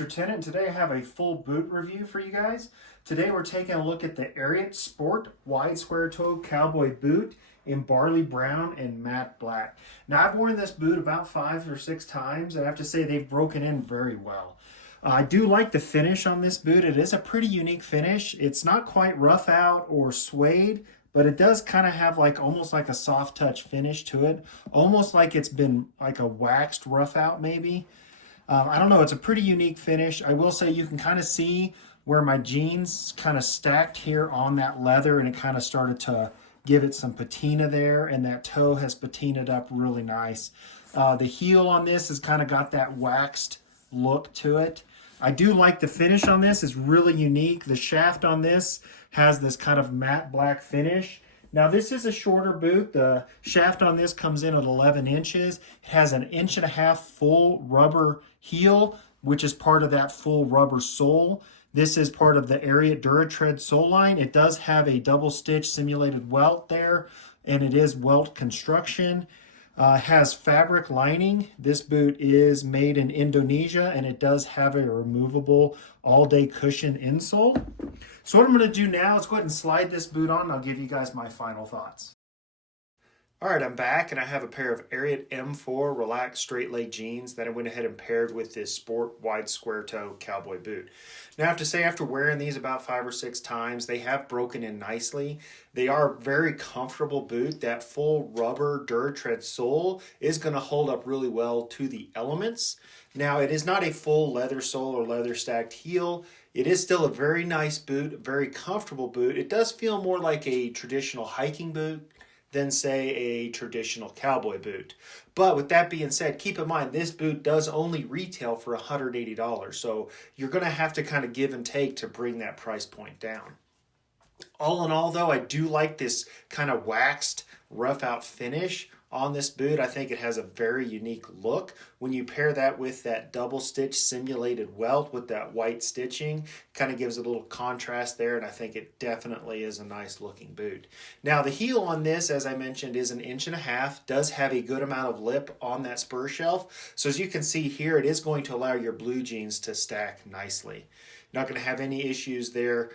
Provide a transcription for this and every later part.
Mr. Tennant. Today I have a full boot review for you guys. Today we're taking a look at the Ariat Sport Wide Square Toe Cowboy Boot in Barley Brown and Matte Black. Now I've worn this boot about 5 or 6 times and I have to say they've broken in very well. I do like the finish on this boot. It is a pretty unique finish. It's not quite rough out or suede, but it does kind of have like almost like a soft touch finish to it. Almost like it's been like a waxed rough out maybe. I don't know, it's a pretty unique finish. I will say you can kind of see where my jeans kind of stacked here on that leather and it kind of started to give it some patina there, and that toe has patinaed up really nice. The heel on this has kind of got that waxed look to it. I do like the finish on this. It's really unique. The shaft on this has this kind of matte black finish. Now this is a shorter boot. The shaft on this comes in at 11 inches. It has an 1.5 inch full rubber heel, which is part of that full rubber sole. This is part of the Ariat DuraTread sole line. It does have a double stitch simulated welt there, and it is welt construction. Has fabric lining. This boot is made in Indonesia, and it does have a removable all-day cushion insole. So what I'm going to do now is go ahead and slide this boot on, and I'll give you guys my final thoughts. All right, I'm back, and I have a pair of Ariat M4 relaxed straight leg jeans that I went ahead and paired with this Sport Wide Square Toe Cowboy boot. Now I have to say, after wearing these about 5 or 6 times, they have broken in nicely. They are a very comfortable boot. That full rubber DuraTread sole is going to hold up really well to the elements. Now it is not a full leather sole or leather stacked heel. It is still a very nice boot, a very comfortable boot. It does feel more like a traditional hiking boot than say a traditional cowboy boot. But with that being said, keep in mind this boot does only retail for $180, so you're going to have to kind of give and take to bring that price point down. All in all though, I do like this kind of waxed rough out finish on this boot. I think it has a very unique look. When you pair that with that double stitch simulated welt with that white stitching, kind of gives a little contrast there, and I think it definitely is a nice looking boot. Now the heel on this, as I mentioned, is 1.5 inches, does have a good amount of lip on that spur shelf. So as you can see here, it is going to allow your blue jeans to stack nicely. Not going to have any issues there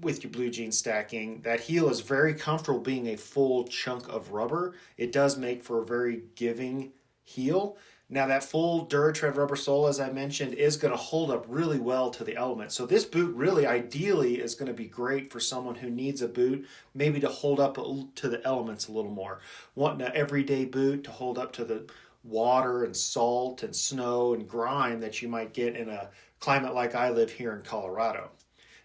with your blue jeans stacking. That heel is very comfortable being a full chunk of rubber. It does make for a very giving heel. Now that full DuraTread rubber sole, as I mentioned, is going to hold up really well to the elements. So this boot really ideally is going to be great for someone who needs a boot maybe to hold up to the elements a little more. Wanting an everyday boot to hold up to the water and salt and snow and grime that you might get in a climate like I live here in Colorado.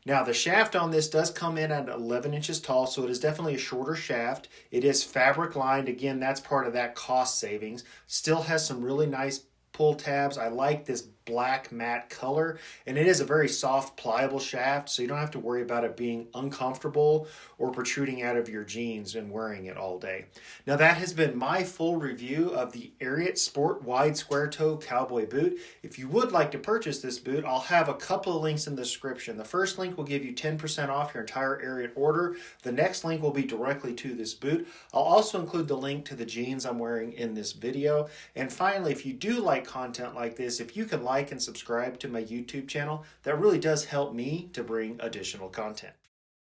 Now the shaft on this does come in at 11 inches tall, so it is definitely a shorter shaft. It is fabric lined. Again, that's part of that cost savings. Still has some really nice pull tabs. I like this black matte color, and it is a very soft, pliable shaft, so you don't have to worry about it being uncomfortable or protruding out of your jeans and wearing it all day. Now that has been my full review of the Ariat Sport Wide Square Toe Cowboy Boot. If you would like to purchase this boot, I'll have a couple of links in the description. The first link will give you 10% off your entire Ariat order. The next link will be directly to this boot. I'll also include the link to the jeans I'm wearing in this video. And finally, if you do like content like this, if you could like and subscribe to my YouTube channel, that really does help me to bring additional content.